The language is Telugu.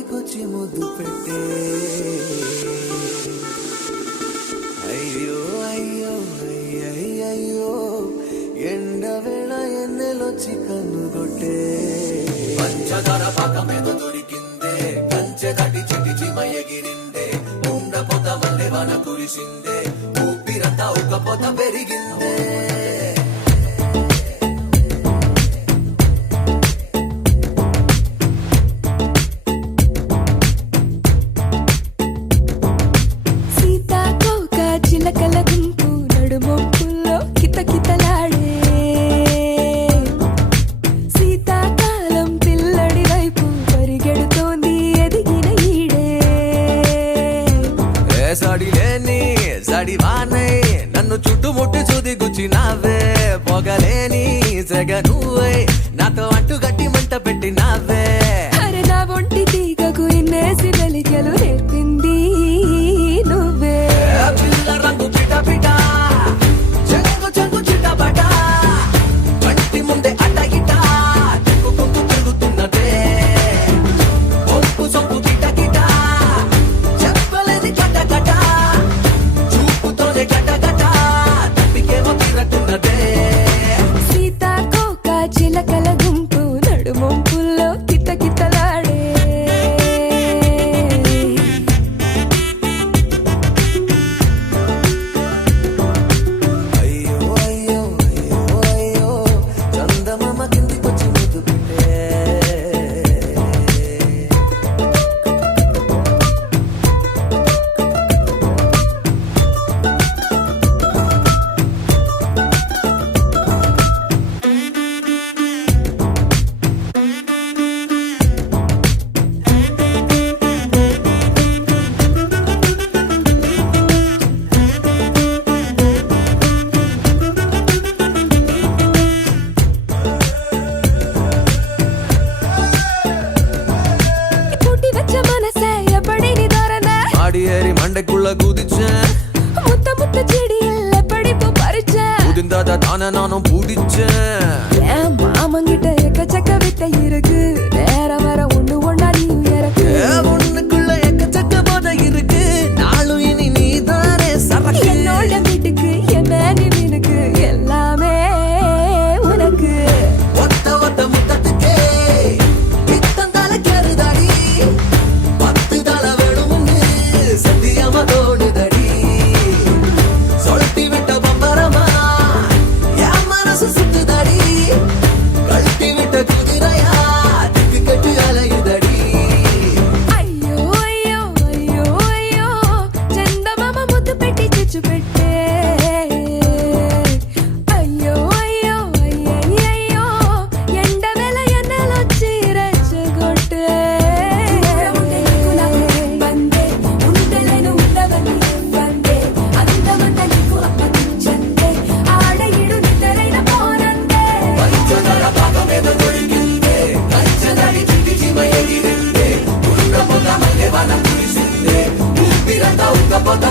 కిందికొచ్చి ముద్దు పెట్టే అయ్యో అయ్యో అయ్యయ్యో ఎండవేళ ఎన్నెలొచ్చి కన్నుగొట్టే పంచదార పాకమేదో దొరికిందే కంచె దాటి చిటి చిమయగిరిందే ఉండ పొద మల్లె వాన కురిసిందే ఊపిరంతా ఒక పొద పెరిగిందే నన్ను చుట్టుముట్టి చూది గుచ్చినావే పొగలేని సెగ నువ్వే నాతో అంటు గట్టి మంట పెట్టినావే అరే నా ఒంటి తీగకు ఇన్నేసి వెలిగలు నేర్పింది నువ్వే పిల్ల రంగు పిట పిట చెంగు చెంగు చిటపట కంటి ముందే అడ్డ గిట చెక్కుకుంటూ తిరుగుతున్నదే ఒంపు సొంపు గిట గిట చెప్పలేని కట కట సీతాకోక చిలకల గుంపు నడుమొంపుల్లో కిత కితలాడే అయ్యో అయ్యో అయ్యో అయ్యో చందమామ కిందికొచ్చి ముద్దు పెట్టే ஏறி மண்டைக்குள்ள குதிச்சேன் முத்த முத்த செடியில் படிப்பு பறிச்சேன் புதிந்தாத தானே நானும் பூடிச்சேன் மாமங்கிட்ட எக்கச்சக்க வித்த இருக்கு நேரம் வர ஒண்ணு ஒண்ணா நீ இறக்கு ஒண்ணுக்குள்ள எக்கச்சக்க போத இருக்கு நாளும் இனி நீதானே சரக்கு என்னோட வீட்டுக்கு என் மேனி மீனுக்கு எல்லாமே உனக்கு ஒத்த ஒத்த முத்தத்துக்கே இத்தந்தால கேறுதாடி பத்து தல வேணும்னு சத்தியமா தோணுதடி சொல்லிட்டு விட்ட பம்பரமா என் மனசு சுத்துதடி கழட்டி விட்ட குதிரையா திக்கு கட்டு அலையுதடி అయ్యో అయ్యో అయ్యో అయ్యో చందమామ ముద్దు పెట్టి చిచ్చు పెట్టే అయ్యో అయ్యో అయ్యయ్యో ఎండ వేళ ఎన్నెలొచ్చి రెచ్చగొట్టే బందే ఉండలేను ఉండవని వందే అందమంత నీకు అప్పగించందే ఆడ ఇడు నిద్రైన పోనందే పంచదార పాకమేదో దొరికిందే కంచదారి చిటి చిమయగిరిందే ఉండ పొద మల్లె వాన కురిసిందే ఊపిరంతా ఉక్క పొద